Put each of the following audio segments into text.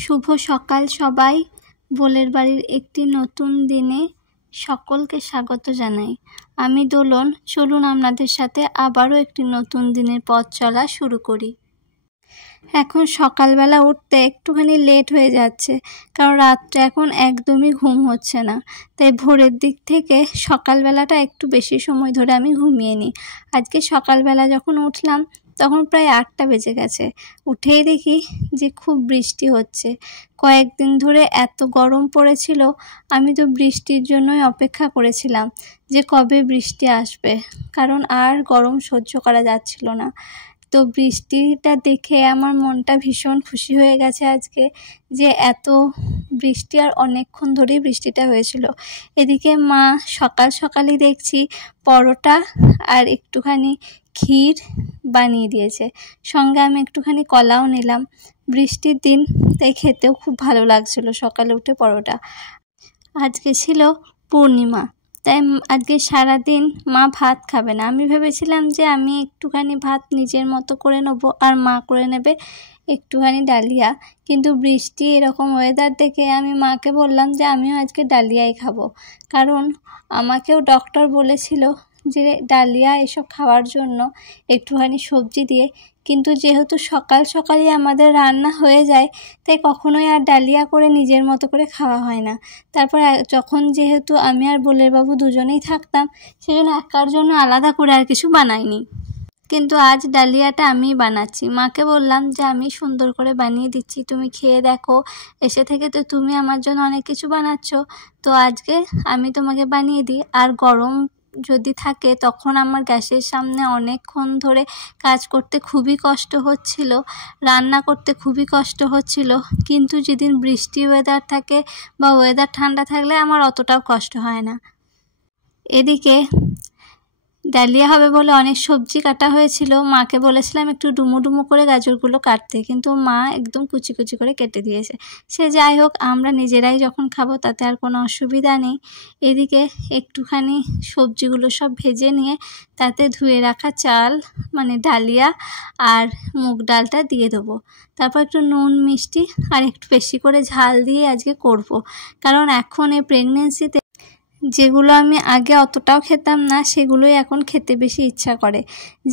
শুভ সকাল সবাই। বোলের বাড়ির একটি নতুন দিনে সকলকে স্বাগত জানাই। আমি দোলন। চলুন আপনাদের সাথে আবারও একটি নতুন দিনের পথ চলা শুরু করি। এখন সকালবেলা উঠতে একটুখানি লেট হয়ে যাচ্ছে, কারণ রাত্রে এখন একদমই ঘুম হচ্ছে না। তাই ভোরের দিক থেকে সকালবেলাটা একটু বেশি সময় ধরে আমি ঘুমিয়ে নিই। আজকে সকালবেলা যখন উঠলাম তখন প্রায় 8টা বেজে গেছে। উঠেই দেখি যে খুব বৃষ্টি হচ্ছে। কয়েকদিন ধরে এত গরম পড়েছিল, আমি তো বৃষ্টির জন্যই অপেক্ষা করেছিলাম যে কবে বৃষ্টি আসবে, কারণ আর গরম সহ্য করা যাচ্ছিল না। তো বৃষ্টিটা দেখে আমার মনটা ভীষণ খুশি হয়ে গেছে আজকে, যে এত বৃষ্টি আর অনেকক্ষণ ধরেই বৃষ্টিটা হয়েছিল। এদিকে মা সকাল সকালই দেখছি পরোটা আর একটুখানি ক্ষীর বানিয়ে দিয়েছে, সঙ্গে আমি একটুখানি কলাও নিলাম। বৃষ্টির দিন, তাই খেতেও খুব ভালো লাগছিল সকালে উঠে পরোটা। আজকে ছিল পূর্ণিমা, তাই আজকে সারাদিন মা ভাত খাবে না। আমি ভেবেছিলাম যে আমি একটুখানি ভাত নিজের মতো করে নেবো আর মা করে নেবে একটুখানি ডালিয়া, কিন্তু বৃষ্টি এরকম ওয়েদার দেখে আমি মাকে বললাম যে আমিও আজকে ডালিয়াই খাবো, কারণ আমাকেও ডক্টর বলেছিল যে ডালিয়া এসব খাওয়ার জন্য একটুখানি সবজি দিয়ে। কিন্তু যেহেতু সকাল সকালই আমাদের রান্না হয়ে যায়, তাই কখনোই আর ডালিয়া করে নিজের মতো করে খাওয়া হয় না। তারপর যখন যেহেতু আমি আর বোলের বাবু দুজনেই থাকতাম, সেজন্য একার জন্য আলাদা করে আর কিছু বানাইনি। কিন্তু আজ ডালিয়াটা আমিই বানাচ্ছি। মাকে বললাম যে আমি সুন্দর করে বানিয়ে দিচ্ছি, তুমি খেয়ে দেখো। এসে থেকে তো তুমি আমার জন্য অনেক কিছু বানাচ্ছ, তো আজকে আমি তোমাকে বানিয়ে দিই। আর গরম যদি থাকে তখন আমার গ্যাসের সামনে অনেকক্ষণ ধরে কাজ করতে খুবই কষ্ট হচ্ছিল, রান্না করতে খুবই কষ্ট হচ্ছিল। কিন্তু যেদিন বৃষ্টি ওয়েদার থাকে বা ওয়েদার ঠান্ডা থাকলে আমার অতটাও কষ্ট হয় না। এদিকে ডালিয়া হবে বলে অনেক সবজি কাটা হয়েছিল। মাকে বলেছিলাম একটু ডুমো ডুমো করে গাজরগুলো কাটতে, কিন্তু মা একদম কুচি কুচি করে কেটে দিয়েছে। সে যাই হোক, আমরা নিজেরাই যখন খাবো তাতে আর কোনো অসুবিধা নেই। এদিকে একটুখানি সবজিগুলো সব ভেজে নিয়ে তাতে ধুয়ে রাখা চাল মানে ডালিয়া আর মুগ ডালটা দিয়ে দেবো। তারপর একটু নুন মিষ্টি আর একটু বেশি করে ঝাল দিয়ে আজকে করব, কারণ এখন এই প্রেগনেন্সিতে যেগুলো আমি আগে অতটাও খেতাম না, সেগুলোই এখন খেতে বেশি ইচ্ছা করে।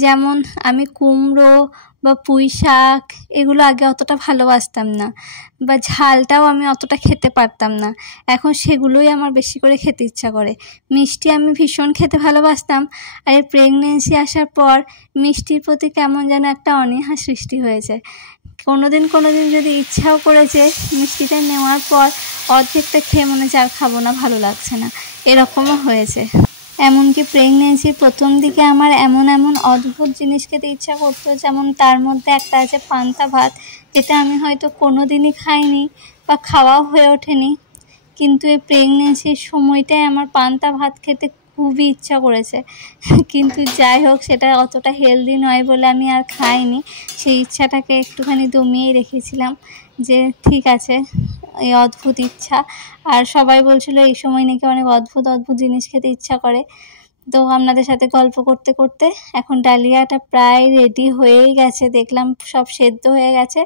যেমন আমি কুমড়ো বা পুঁই শাক এগুলো আগে অতটা ভালোবাসতাম না, বা ঝালটাও আমি অতটা খেতে পারতাম না। এখন সেগুলোই আমার বেশি করে খেতে ইচ্ছা করে। মিষ্টি আমি ভীষণ খেতে ভালোবাসতাম, আর এই প্রেগনেন্সি আসার পর মিষ্টির প্রতি কেমন যেন একটা অনীহা সৃষ্টি হয়েছে। কোনোদিন যদি ইচ্ছাও করেছে, মিষ্টিটা নেওয়ার পর অর্ধেকটা খেয়ে মনে হচ্ছে আর খাবো না, ভালো লাগছে না, এরকমও হয়েছে। এমনকি প্রেগনেন্সির প্রথম দিকে আমার এমন অদ্ভুত জিনিস খেতে ইচ্ছা করতো, যেমন তার মধ্যে একটা আছে পান্তা ভাত, যেটা আমি হয়তো কোনো দিনই খাইনি বা খাওয়াও হয়ে ওঠেনি। কিন্তু এই প্রেগনেন্সির সময়টায় আমার পান্তা ভাত খেতে খুবই ইচ্ছা করেছে। কিন্তু যাই হোক, সেটা অতটা হেলদি নয় বলে আমি আর খাইনি। সেই ইচ্ছাটাকে একটুখানি দমিয়েই রেখেছিলাম, যে ঠিক আছে, এই অদ্ভুত ইচ্ছা। আর সবাই বলছিল এই সময় নাকি অনেক অদ্ভুত জিনিস খেতে ইচ্ছা করে। তো আপনাদের সাথে গল্প করতে করতে এখন ডালিয়াটা প্রায় রেডি হয়েই গেছে, দেখলাম সব সেদ্ধ হয়ে গেছে।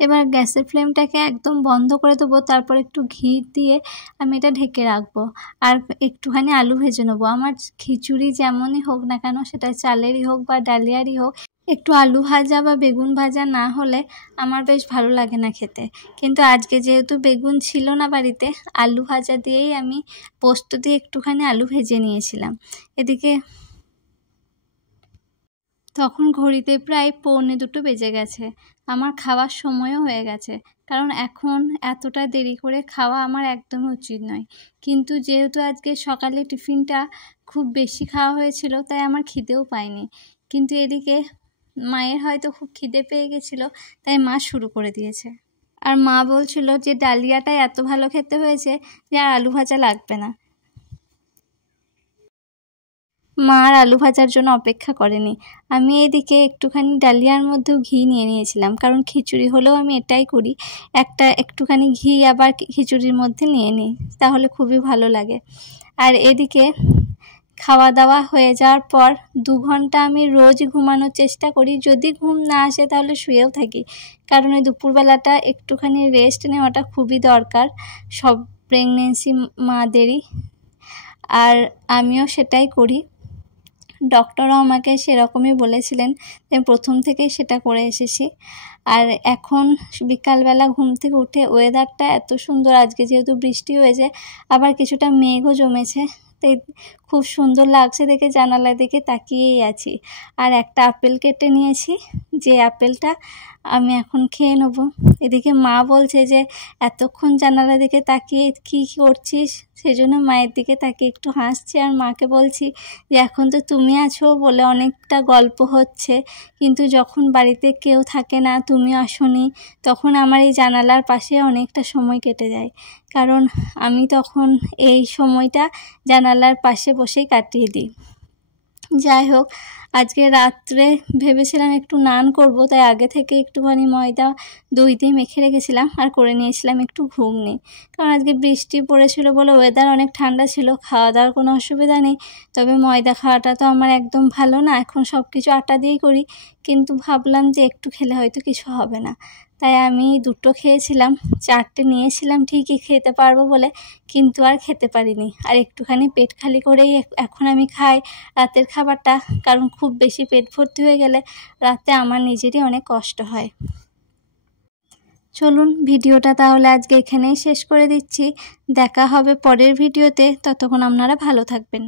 এবার গ্যাসের ফ্লেমটাকে একদম বন্ধ করে দেবো, তারপর একটু ঘি দিয়ে আমি এটা ঢেকে রাখবো আর একটুখানি আলু ভেজে নেবো। আমার খিচুড়ি যেমনই হোক না কেন, সেটা চালেরই হোক বা ডালিয়ারই হোক, একটু আলু ভাজা বা বেগুন ভাজা না হলে আমার বেশ ভালো লাগে না খেতে। কিন্তু আজকে যেহেতু বেগুন ছিল না বাড়িতে, আলু ভাজা দিয়েই আমি পোস্ত দিয়ে একটুখানি আলু ভেজে নিয়েছিলাম। এদিকে তখন ঘড়িতে প্রায় 1:45 বেজে গেছে। আমার খাওয়ার সময়ও হয়ে গেছে, কারণ এখন এতটা দেরি করে খাওয়া আমার একদমই উচিত নয়। কিন্তু যেহেতু আজকে সকালে টিফিনটা খুব বেশি খাওয়া হয়েছিল, তাই আমার খিদেও পায়নি। কিন্তু এদিকে মায়ের হয়তো খুব খিদে পেয়ে গেছিলো, তাই মা শুরু করে দিয়েছে। আর মা বলছিল যে ডালিয়াটাই এত ভালো খেতে হয়েছে যে আর আলু ভাজা লাগবে না। মা আর আলু ভাজার জন্য অপেক্ষা করেনি। আমি এদিকে একটুখানি ডালিয়ার মধ্যেও ঘি নিয়ে নিয়েছিলাম, কারণ খিচুড়ি হলেও আমি এটাই করি, একটুখানি ঘি আবার খিচুড়ির মধ্যে নিয়ে নিই, তাহলে খুবই ভালো লাগে। আর এদিকে খাওয়া দাওয়া হয়ে যাওয়ার পর 2 ঘন্টা আমি রোজ ঘুমানোর চেষ্টা করি। যদি ঘুম না আসে তাহলে শুয়েও থাকি, কারণ ওই দুপুরবেলাটা একটুখানি রেস্ট নেওয়াটা খুবই দরকার সব প্রেগনেন্সি মাদেরই, আর আমিও সেটাই করি। ডক্টরও আমাকে সেরকমই বলেছিলেন, আমি প্রথম থেকেই সেটা করে এসেছি। আর এখন বিকালবেলা ঘুম থেকে উঠে ওয়েদারটা এত সুন্দর, আজকে যেহেতু বৃষ্টি হয়েছে আবার কিছুটা মেঘও জমেছে, তাই খুব সুন্দর লাগছে দেখে জানালার দিকে তাকিয়েই আছি। আর একটা আপেল কেটে নিয়েছি, যে আপেলটা আমি এখন খেয়ে নেব। এদিকে মা বলছে যে এতক্ষণ জানালার দিকে তাকিয়ে কী করছিস, সেজন্য মায়ের দিকে তাকিয়ে একটু হাসছি। আর মাকে বলছি যে এখন তো তুমি আছো বলে অনেকটা গল্প হচ্ছে, কিন্তু যখন বাড়িতে কেউ থাকে না, তুমি আসোনি, তখন আমার এই জানালার পাশে অনেকটা সময় কেটে যায়, কারণ আমি তখন এই সময়টা জানালার পাশে বসেই কাটিয়ে দিই। যাই হোক, আজকে রাত্রে ভেবেছিলাম একটু নান করব, তাই আগে থেকে একটুখানি ময়দা দই দিয়ে মেখে রেখেছিলাম আর করে নিয়েছিলাম একটু ঘুগনি, কারণ আজকে বৃষ্টি পড়েছিল বলে ওয়েদার অনেক ঠান্ডা ছিল, খাওয়া দাওয়ার কোনো অসুবিধা নেই। তবে ময়দা খাওয়াটা তো আমার একদম ভালো না, এখন সব কিছু আটা দিয়েই করি, কিন্তু ভাবলাম যে একটু খেলে হয়তো কিছু হবে না, তাই আমি 2টো খেয়েছিলাম। 4টে নিয়েছিলাম ঠিকই খেতে পারবো বলে, কিন্তু আর খেতে পারিনি। আর একটুখানি পেট খালি করেই এখন আমি খাই রাতের খাবারটা, কারণ খুব বেশি পেট ভর্তি হয়ে গেলে রাতে আমার নিজেরই অনেক কষ্ট হয়। চলুন ভিডিওটা তাহলে আজকে এখানেই শেষ করে দিচ্ছি, দেখা হবে পরের ভিডিওতে, ততক্ষণ আপনারা ভালো থাকবেন।